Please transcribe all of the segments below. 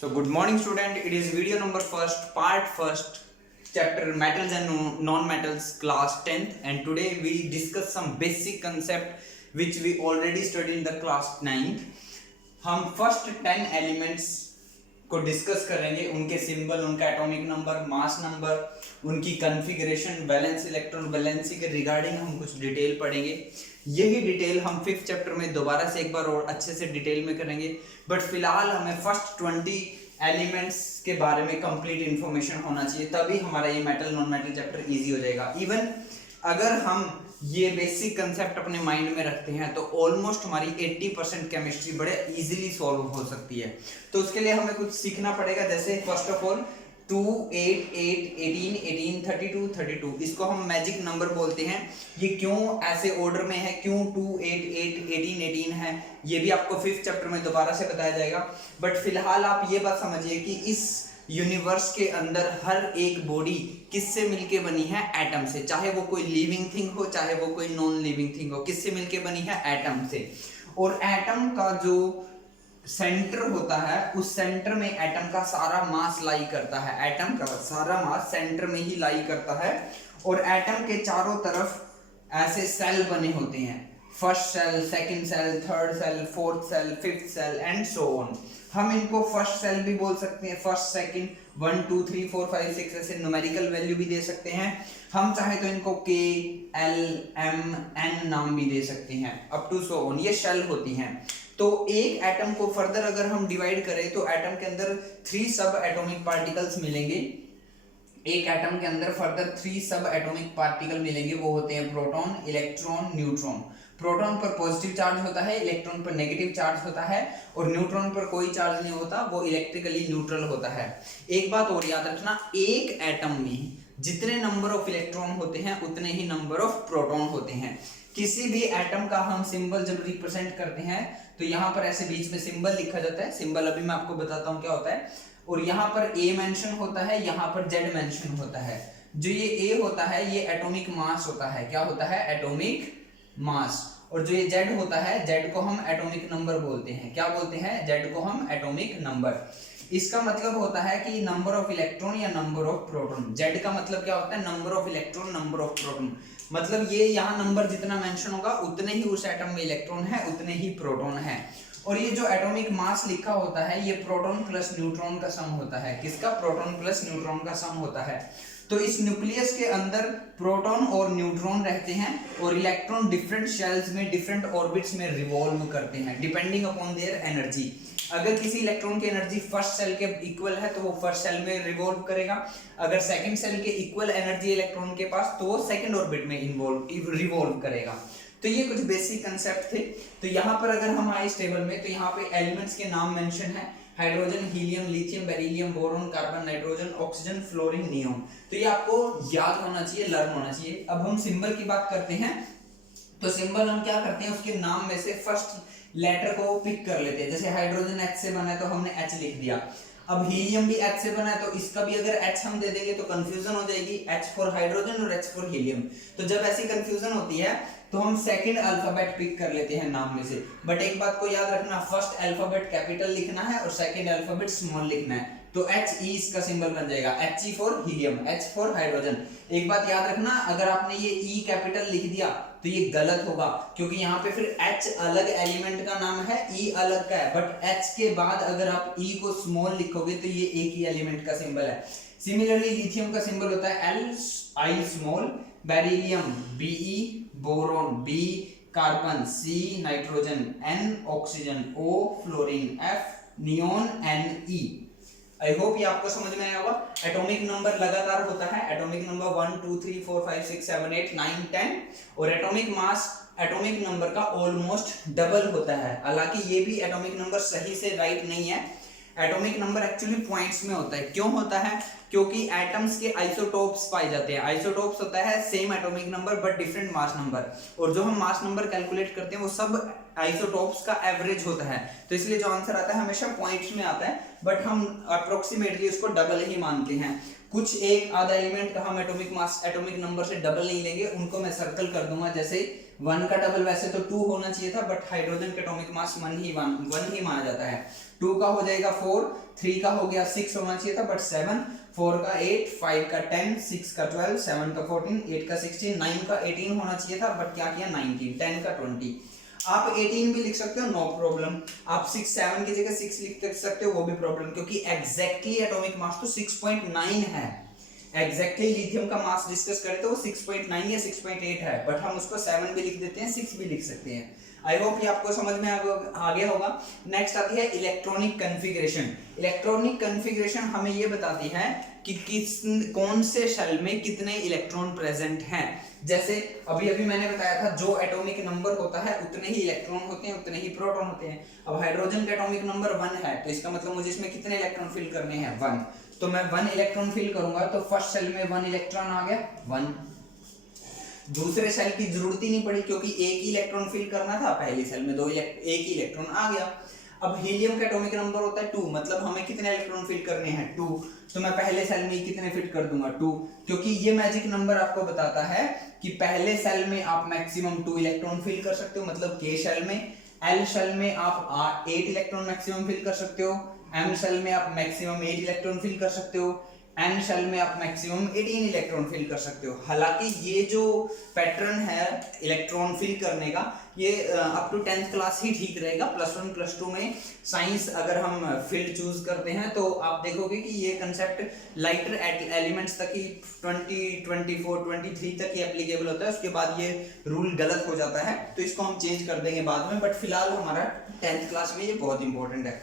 So good morning student, it is video number first, part first, chapter metals and non-metals, class 10th, and today we discuss some basic concept which we already studied in the class 9th. हम first 10 elements को discuss करेंगे, उनके symbol, उनका atomic number, mass number, उनकी configuration, valence electron, valency के regarding हम कुछ detail पढ़ेंगे। यही डिटेल हम 5th चैप्टर में दोबारा से एक बार और अच्छे से डिटेल में करेंगे, बट फिलहाल हमें फर्स्ट 20 एलिमेंट्स के बारे में कंप्लीट इंफॉर्मेशन होना चाहिए, तभी हमारा ये metal non metal chapter easy हो जाएगा। इवन अगर हम ये बेसिक कंसेप्ट अपने माइंड में रखते हैं तो ऑलमोस्ट हमारी 80% केमिस्ट्री बड़े इजीली सॉल्व हो सकती है। तो उसके लिए हमें कुछ सीखना पड़ेगा, जैसे फर्स्ट ऑफ ऑल 2, 8, 8, 18, 18, 32, 32, इसको हम मैजिक नंबर बोलते हैं। ये क्यों ऐसे ऑर्डर में है, क्यों 2, 8, 8, 18, 18 है, ये भी आपको 5th चैप्टर में दोबारा से बताया जाएगा। बट फिलहाल आप ये बात समझिए कि इस यूनिवर्स के अंदर हर एक बॉडी किससे मिलके बनी है? एटम से। चाहे वो कोई लिविंग थिंग हो, चाहे वो कोई नॉन लिविंग थिंग हो, किससे मिलके बनी है? एटम से। और एटम का जो सेंटर होता है, उस सेंटर में एटम का सारा मास लाई करता है। एटम का सारा मास सेंटर में ही लाई करता है। और एटम के चारों तरफ ऐसे सेल बने होते हैं, first cell, second cell, third cell, fourth cell, fifth cell and so on. हम इनको फर्स्ट सेल भी बोल सकते हैं, फर्स्ट, सेकंड, 1, 2, 3, 4, 5, 6 ऐसे न्यूमेरिकल वैल्यू भी दे सकते हैं। हम चाहे तो इनको K, L, M, N नाम भी दे सकते हैं, अप टू सो ऑन। ये शेल होती हैं। तो एक एटम को फर्दर अगर हम डिवाइड करें तो एटम के अंदर 3 सब एटॉमिक पार्टिकल्स मिलेंगे। एक एटम के अंदर फर्दर 3 सब एटॉमिक पार्टिकल मिलेंगे, वो होते हैं प्रोटॉन, इलेक्ट्रॉन, न्यूट्रॉन। प्रोटॉन पर पॉजिटिव चार्ज होता है, इलेक्ट्रॉन पर नेगेटिव चार्ज होता है, और न्यूट्रॉन पर कोई चार्ज नहीं होता, वो इलेक्ट्रिकली न्यूट्रल होता है। एक बात और याद रखना, एक एटम में जितने नंबर ऑफ इलेक्ट्रॉन होते हैं उतने ही नंबर ऑफ प्रोटॉन होते हैं। किसी भी एटम का हम सिंबल जब रिप्रेजेंट करते हैं तो यहाँ पर ऐसे बीच में सिंबल लिखा जाता है। सिंबल अभी मैं आपको बताता हूँ क्या होता है। और यहाँ पर A मेंशन होता है, यहाँ पर Z मेंशन होता है। जो ये A होता है ये एटॉमिक मास होता है। क्या होता है? Atomic mass. और जो ये Z होता है, Z को हम एटॉमिक नंबर बोलते हैं। क्या बोलते हैं? Z को हम एटॉमिक नंबर। इसका मतलब होता है कि नंबर ऑफ इलेक्ट्रॉन या नंबर ऑफ प्रोटॉन। Z का मतलब क्या होता है? Number of electron, number of proton. मतलब ये यहाँ नंबर जितना मेंशन होगा उतने ही उस एटम में इलेक्ट्रॉन है, उतने ही प्रोटॉन है। और ये जो एटॉमिक मास लिखा होता है ये प्रोटॉन प्लस न्यूट्रॉन का सम होता है। किसका? प्रोटॉन प्लस न्यूट्रॉन का सम होता है। तो इस न्यूक्लियस के अंदर प्रोटॉन और न्यूट्रॉन रहते हैं, और इलेक्ट्रॉन डिफरेंट शेल्स में, डिफरेंट ऑर्बिट्स में रिवॉल्व करते हैं डिपेंडिंग अपॉन देयर एनर्जी। अगर किसी इलेक्ट्रॉन की एनर्जी फर्स्ट सेल के इक्वल है तो वो फर्स्ट सेल में रिवॉल्व करेगा। अगर सेकंड सेल के इक्वल एनर्जी इलेक्ट्रॉन के पास तो वो सेकंड ऑर्बिट में रिवॉल्व करेगा। तो ये कुछ बेसिक कंसेप्ट थे। तो यहाँ पर अगर हम आए इस टेबल में तो यहाँ पे एलिमेंट्स के नाम मेंशन है, hydrogen, helium, lithium, beryllium, boron, carbon, nitrogen, oxygen, fluorine, neon. तो ये आपको याद होना चाहिए, लर्न होना चाहिए। अब हम सिंबल की बात करते हैं। तो सिंबल हम क्या करते हैं, उसके नाम में से फर्स्ट लेटर को पिक कर लेते हैं। जैसे हाइड्रोजन H से बना है तो हमने H लिख दिया। अब हीलियम भी H से बना है तो इसका भी अगर H हम दे देंगे तो कंफ्यूजन हो जाएगी, H फॉर हाइड्रोजन और H फॉर हीलियम। तो जब ऐसी कंफ्यूजन होती है तो हम सेकंड अल्फाबेट पिक कर लेते हैं नाम में से। बट एक बात को याद रखना, फर्स्ट अल्फाबेट कैपिटल लिखना है और सेकंड अल्फाबेट स्मॉल लिखना है। तो HE इसका सिंबल बन जाएगा, HE for helium, H for hydrogen. एक बात याद रखना, अगर आपने ये E कैपिटल लिख दिया तो ये गलत होगा, क्योंकि यहाँ पे फिर H अलग एलिमेंट का नाम है, E अलग का है। बट H के बाद अगर आप E को स्मॉल लिखोगे तो ये एक ही एलिमेंट का सिंबल है। सिमिलरली लिथियम का सिंबल होता है Li small, beryllium Be, boron B, carbon C, nitrogen N, oxygen O, fluorine F, neon Ne। I hope ये आपको समझ में आया होगा। एटॉमिक नंबर लगातार होता है, एटॉमिक नंबर 1, 2, 3, 4, 5, 6, 7, 8, 9, 10, और एटॉमिक मास एटॉमिक नंबर का ऑलमोस्ट डबल होता है। हालांकि ये भी एटॉमिक नंबर सही से राइट नहीं है। एटॉमिक नंबर एक्चुअली पॉइंट्स में होता है। क्यों होता है? क्योंकि एटम्स के आइसोटोप्स पाए जाते हैं। आइसोटोप्स होता है same atomic number but different mass number, और जो हम मास नंबर कैलकुलेट करते हैं वो सब आइसोटोप्स का एवरेज होता है। तो इसलिए जो आंसर आता है हमेशा पॉइंट्स में आता है, बट हम अप्रोक्सीमेटली उसको डबल ही मानते हैं। कुछ एक आधा एलिमेंट का हम एटॉमिक मास एटॉमिक नंबर से डबल नहीं लेंगे, उनको मैं सर्कल कर दूंगा। जैसे 1 का डबल वैसे तो 2 होना चाहिए था, बट हाइड्रोजन का एटॉमिक मास 1 ही माना जाता है। 2 का हो जाएगा 4, 3 का हो गया 6 होना चाहिए था बट 7, 4 का 8, 5 का 10, 6 का 12, 7 का 14, 8 का 16, 9 का 18 होना चाहिए था बट क्या किया 19, 10 का 20। आप 18 भी लिख सकते हो, नो प्रॉब्लम। आप 6 7 की जगह 6 लिख सकते हो, वो भी प्रॉब्लम, क्योंकि एग्जैक्टली एटॉमिक मास तो 6.9 है। एग्जैक्टली लिथियम का मास डिस्कस करें तो वो 6.9 या 6.8 है, बट हम उसको 7 भी लिख देते हैं, 6 भी लिख सकते हैं। आई होप ये आपको समझ में आ गया होगा। नेक्स्ट आती है इलेक्ट्रॉनिक कन्फिग्रेशन। इलेक्ट्रॉनिक कन्फिग्रेशन हमें ये बताती है कि कौन से शेल में कितने इलेक्ट्रॉन प्रेजेंट हैं। जैसे अभी मैंने बताया था, जो एटॉमिक नंबर होता है उतने ही इलेक्ट्रॉन होते हैं, उतने ही प्रोटॉन होते हैं। अब हाइड्रोजन का एटॉमिक नंबर 1 है, तो इसका मतलब मुझे इसमें कितने इलेक्ट्रॉन फिल करने हैं 1, तो मैं 1 इलेक्ट्रॉन फिल करूंगा, तो फर्स्ट सेल में 1 इलेक्ट्रॉन आ गया 1। दूसरे सेल की जरूरत ही नहीं पड़ी क्योंकि एक ही इलेक्ट्रॉन फिल करना था, पहली सेल में एक ही इलेक्ट्रॉन आ गया। अब हीलियम का एटॉमिक नंबर होता है 2, मतलब हमें कितने इलेक्ट्रॉन फिल करने हैं 2, तो मैं पहले सेल में कितने फिट कर दूंगा 2, क्योंकि ये मैजिक नंबर आपको बताता है कि पहले सेल में आप मैक्सिमम 2 इलेक्ट्रॉन फिल कर सकते हो, मतलब के सेल में। एल सेल में आप 8 इलेक्ट्रॉन मैक्सिमम फिल कर सकते हो, एम सेल में आप मैक्सिमम 8 इलेक्ट्रॉन फिल कर सकते हो, एन शेल में आप मैक्सिमम 18 इलेक्ट्रॉन फिल कर सकते हो। हालांकि ये जो पैटर्न है इलेक्ट्रॉन फिल करने का, ये अप टू 10th क्लास ही ठीक रहेगा। प्लस 1 प्लस 2 में साइंस अगर हम फील्ड चूज करते हैं तो आप देखोगे कि ये कंसेप्ट लाइटर एलिमेंट्स तक ही 20, 24, 23 तक ही एप्लीकेबल होता है। उसके बाद ये रूल गलत हो जाता है, तो इसको हम चेंज कर देंगे बाद में, बट फिलहाल हमारा 10th क्लास में ये बहुत इंपॉर्टेंट है।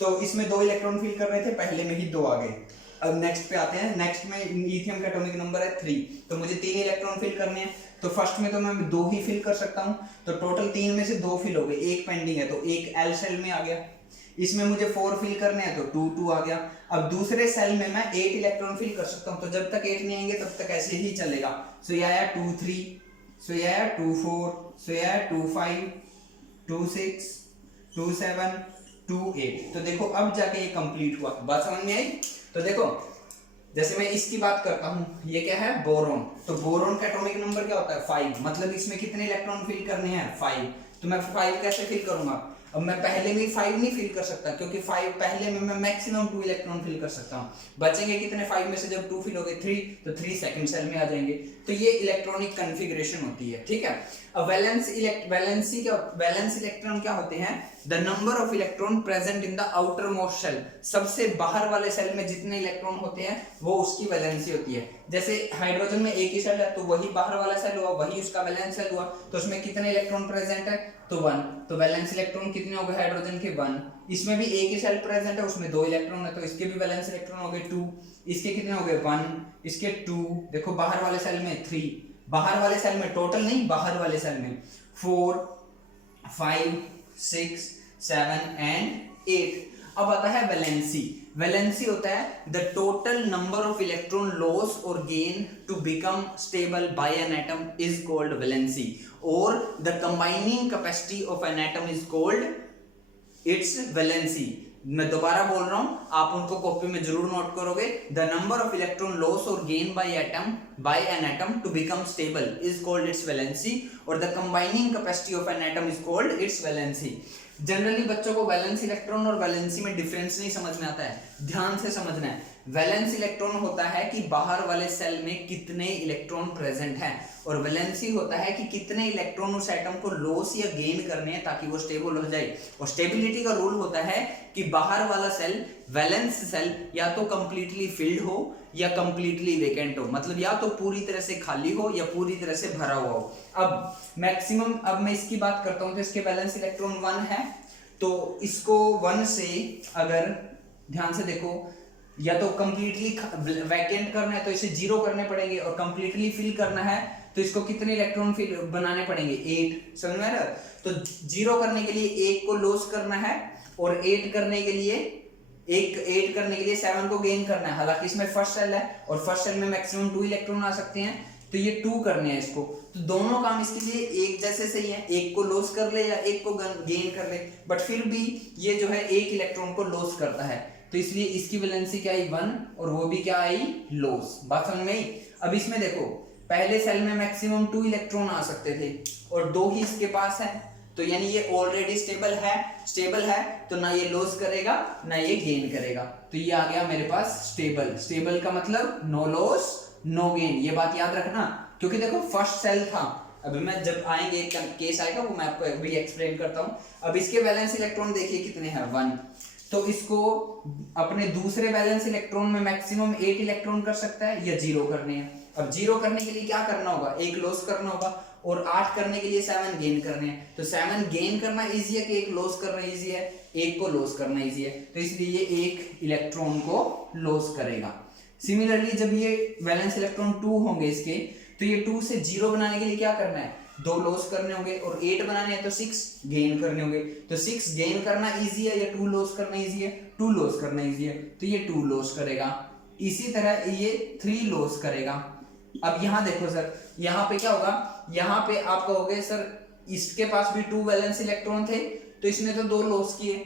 तो इसमें 2 इलेक्ट्रॉन फिल कर रहे थे, पहले में ही 2 आ गए। अब नेक्स्ट पे आते हैं। नेक्स्ट में लिथियम का एटॉमिक नंबर है 3, तो मुझे 3 इलेक्ट्रॉन फिल करने हैं। तो फर्स्ट में तो मैं 2 ही फिल कर सकता हूं, तो टोटल 3 में से 2 फिल हो गए, एक पेंडिंग है, तो एक एल सेल में आ गया। इसमें मुझे 4 फिल करने हैं, तो 2 2 आ गया। अब दूसरे सेल में मैं 8 इलेक्ट्रॉन फिल कर सकता हूं, तो जब तक 8 नहीं आएंगे तब तक ऐसे ही चलेगा। सो ये आया 2 3, सो ये आया 2 4, सो ये आया 2 5, 2 6, 2 7, 2 8। तो देखो अब जाके ये कंप्लीट हुआ। बात समझ में आई? तो देखो जैसे मैं इसकी बात करता हूं, ये क्या है बोरोन, तो बोरोन का एटॉमिक नंबर क्या होता है 5, मतलब इसमें कितने इलेक्ट्रॉन फिल करने हैं 5। तो मैं 5 कैसे फिल करूंगा? अब मैं पहले में 5 नहीं फिल कर सकता, क्योंकि 5 पहले में मैं मैक्सिमम 2 इलेक्ट्रॉन फिल कर सकता हूं। बचेंगे कितने 5 में से? जब 2 फिल हो गए 3, तो 3 सेकंड सेल में आ जाएंगे। तो ये इलेक्ट्रॉनिक कन्फिग्रेशन होती है, ठीक है। अब वैलेंस इलेक्ट्रॉन क्या होते हैं? The number of electron present in the outermost shell, सबसे बाहर वाले सेल में जितने इलेक्ट्रॉन होते हैं वो उसकी वैलेंसी होती है। जैसे हाइड्रोजन में एक ही सेल है, तो वही बाहर वाला सेल हुआ, वही उसका वैलेंस सेल हुआ, तो उसमें कितने इलेक्ट्रॉन प्रेजेंट है? तो 1। तो वैलेंस इलेक्ट्रॉन कितने हो गए हाइड्रोजन के? 1। इसमें भी एक ही सेल प्रेजेंट है, उसमें 2 इलेक्ट्रॉन है, तो इसके भी वैलेंस इलेक्ट्रॉन हो गए 2। इसके कितने हो गए? 1, इसके 2। देखो बाहर वाले सेल में 3, बाहर वाले सेल में टोटल नहीं, बाहर वाले सेल में 4, 5, 6, 7 एंड 8। अब आता है वैलेंसी। वैलेंसी होता है the total number of electron loss और gain to become stable by an atom is called valency, और the combining capacity of an atom is called its valency. मैं दोबारा बोल रहा हूं, आप उनको कॉपी में जरूर नोट करोगे। The number of electron loss और gain by an atom to become stable is called its valency, और the combining capacity of an atom is called its valency. Generally बच्चों को वैलेंस इलेक्ट्रॉन और valency में difference नहीं समझ में आता है, ध्यान से समझना है। वैलेंस इलेक्ट्रॉन होता है कि बाहर वाले सेल में कितने इलेक्ट्रॉन प्रेजेंट हैं, और वैलेंसी होता है कि कितने इलेक्ट्रॉन उस एटम को लॉस या गेन करने हैं ताकि वो स्टेबल हो जाए। और स्टेबिलिटी का रूल होता है कि बाहर वाला सेल, वैलेंस सेल, या तो कंप्लीटली फिल्ड हो या कंप्लीटली वेकेंट हो, मतलब या तो पूरी तरह से खाली हो या पूरी तरह से भरा हुआ हो। अब मैक्सिमम, अब मैं इसकी बात करता हूं, तो इसके वैलेंस इलेक्ट्रॉन 1 है, तो इसको 1 से अगर ध्यान से देखो, या तो कंप्लीटली वैकेंट करना है तो इसे 0 करने पड़ेंगे, और कंप्लीटली फिल करना है तो इसको कितने इलेक्ट्रॉन फिल बनाने पड़ेंगे? 8। समझ में आ रहा है? तो 0 करने के लिए 1 को लॉस करना है, और 8 करने के लिए 7 को गेन करना है। हालांकि इसमें फर्स्ट सेल है, और फर्स्ट सेल में मैक्सिमम 2 इलेक्ट्रॉन आ सकते हैं, तो ये 2 करने हैं इसको। तो दोनों काम इसके लिए एक जैसे सही है, एक को लॉस कर ले या एक को गेन कर ले, बट फिर भी ये जो है 1 इलेक्ट्रॉन को लॉस करता है, तो इसलिए इसकी वैलेंसी क्या आई? 1, और वो भी क्या आई? लॉस। बात समझ में आई? अब इसमें देखो, पहले सेल में मैक्सिमम 2 इलेक्ट्रॉन आ सकते थे, और 2 ही इसके पास है, तो यानी ये ऑलरेडी स्टेबल है तो ना ये लॉस करेगा ना ये गेन करेगा। तो ये आ गया मेरे पास स्टेबल का मतलब नो लॉस नो गेन, ये बात याद रखना। क्योंकि देखो फर्स्ट सेल था, अभी मैं जब आएंगे एक केस आएगा वो मैं आपको अभी एक्सप्लेन करता हूँ। अब इसके वैलेंस इलेक्ट्रॉन देखिए कितने हैं 1, तो इसको अपने दूसरे वैलेंस इलेक्ट्रॉन में मैक्सिमम 8 इलेक्ट्रॉन कर सकता है या 0 करने हैं। अब 0 करने के लिए क्या करना होगा, 1 लॉस करना होगा, और 8 करने के लिए 7 गेन करने हैं। तो 7 गेन करना इजी है कि 1 लॉस करना इजी है, 1 को लॉस करना इजी है, तो इसलिए ये 1 इलेक्ट्रॉन को लॉस करेगा। सिमिलरली जब ये वैलेंस इलेक्ट्रॉन 2 होंगे इसके, तो ये 2 से 0 बनाने के लिए क्या करना है, 2 लॉस करने होंगे, और 8 बनाने हैं तो 6 गेन करने होंगे। तो 6 गेन करना इजी है या 2 लॉस करना इजी है, 2 लॉस करना इजी है, तो ये 2 लॉस करेगा। इसी तरह ये 3 लॉस करेगा। अब यहाँ देखो सर, यहाँ पे क्या होगा, यहाँ पे आप कहोगे सर इसके पास भी 2 वैलेंस इलेक्ट्रॉन थे तो इसने तो 2 लॉस किए,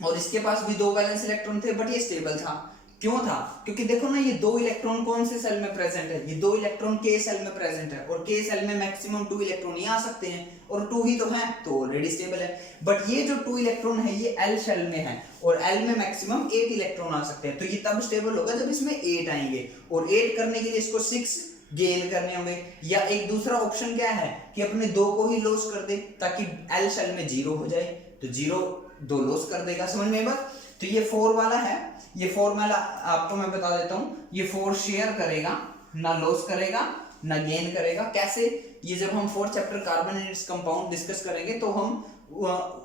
और इसके पास भी 2 वैलेंस इलेक्ट्रॉन थे बट ये स्टेबल था। क्यों था, क्योंकि देखो ना ये 2 इलेक्ट्रॉन कौन से सेल में प्रेजेंट है, ये 2 इलेक्ट्रॉन के सेल में प्रेजेंट है, और के सेल में मैक्सिमम 2 इलेक्ट्रॉन ही आ सकते हैं, और 2 ही तो हैं तो ऑलरेडी स्टेबल है। बट ये जो 2 इलेक्ट्रॉन है ये एल सेल में है, और एल में मैक्सिमम 8 इलेक्ट्रॉन आ सकते हैं, तो ये तब स्टेबल होगा जब इसमें 8 आएंगे, और 8 करने के लिए इसको 6 गेन करने होंगे। या एक दूसरा ऑप्शन क्या है कि अपने 2 को ही लॉस कर दे ताकि एल सेल में 0 हो जाए, तो 0 2 लॉस कर देगा। समझ में बात। तो ये 4 वाला है, ये फॉर्मूला आपको मैं बता देता हूं, ये 4 शेयर करेगा, ना लॉस करेगा ना गेन करेगा। कैसे, ये जब हम 4th chapter carbon and its compound discuss करेंगे तो हम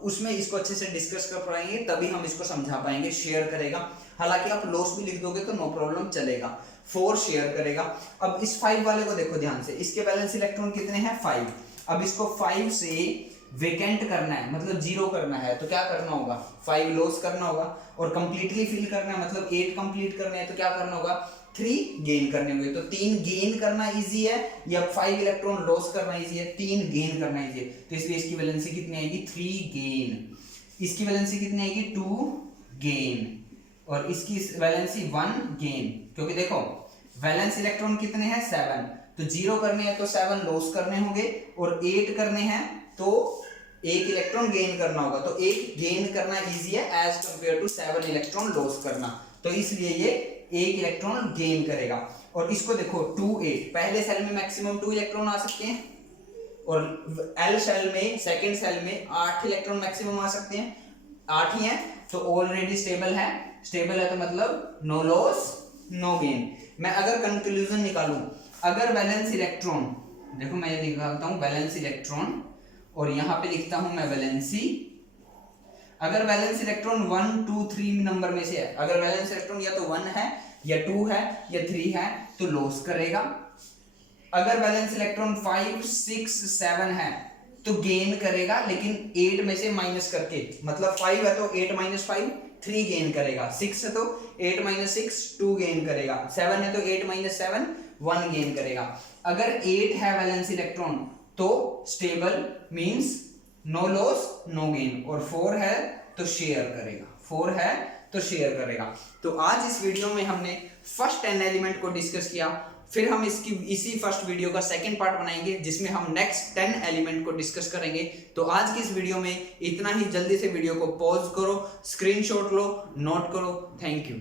उसमें इसको अच्छे से डिस्कस कर पाएंगे, तभी हम इसको समझा पाएंगे। शेयर करेगा, हालांकि आप लॉस भी लिख दोगे तो नो प्रॉब्लम चलेगा। 4 शेयर करेगा। अब इस 5 वाले को देखो ध्यान से, इसके वैलेंस इलेक्ट्रॉन कितने हैं 5। अब इसको 5 से वेकेंट करना है, मतलब 0 करना है, तो क्या करना होगा, 5 लॉस करना होगा, और कंप्लीटली फिल करना है मतलब 8 कंप्लीट करने हैं, तो क्या करना होगा 3 गेन करने होंगे। तो 3 गेन करना इजी है या 5 इलेक्ट्रॉन लॉस करना इजी है, 3 गेन करना इजी है, तो इसलिए इसकी वैलेंसी कितनी आएगी 3 गेन, इसकी वैलेंसी कितनी आएगी 2 गेन, और इसकी वैलेंसी 1 गेन। क्योंकि देखो वैलेंस इलेक्ट्रॉन कितने हैं 7, तो 0 करने हैं तो 7 लॉस करने होंगे, और 8 करने हैं तो 1 इलेक्ट्रॉन गेन करना होगा, तो 1 गेन करना इजी है as compare to 7 electron loss करना, तो इसलिए ये 1 इलेक्ट्रॉन गेन करेगा। और इसको देखो 2 8, पहले सेल में मैक्सिमम 2 इलेक्ट्रॉन आ सकते हैं, और एल सेल में सेकंड सेल में 8 इलेक्ट्रॉन मैक्सिमम आ सकते हैं, 8 ही हैं, तो ऑलरेडी स्टेबल है तो मतलब नो लॉस नो गेन। मैं अगर कंक्लूजन निकालूं, अगर वैलेंस इलेक्ट्रॉन, देखो मैं ये निकालता हूं वैलेंस इलेक्ट्रॉन, और यहां पे लिखता हूं मैं वैलेंसी। अगर वैलेंस इलेक्ट्रॉन 1 2 3 नंबर में से है, अगर वैलेंस इलेक्ट्रॉन या तो 1 है या 2 है या 3 है तो लॉस करेगा। अगर वैलेंस इलेक्ट्रॉन 5 6 7 है तो गेन करेगा, लेकिन 8 में से माइनस करके, मतलब 5 है तो 8 - 5 3 गेन करेगा, 6 है तो 8 - 6 2 गेन करेगा, 7 है तो 8 - 7 1 गेन करेगा। अगर 8 है वैलेंस इलेक्ट्रॉन तो stable means no loss no gain, और 4 है तो शेयर करेगा, 4 है तो शेयर करेगा। तो आज इस वीडियो में हमने फर्स्ट 10 एलिमेंट को डिस्कस किया, फिर हम इसी फर्स्ट वीडियो का सेकंड पार्ट बनाएंगे जिसमें हम नेक्स्ट 10 एलिमेंट को डिस्कस करेंगे। तो आज की इस वीडियो में इतना ही। जल्दी से वीडियो को पॉज करो, स्क्रीनशॉट लो, नोट करो। Thank you.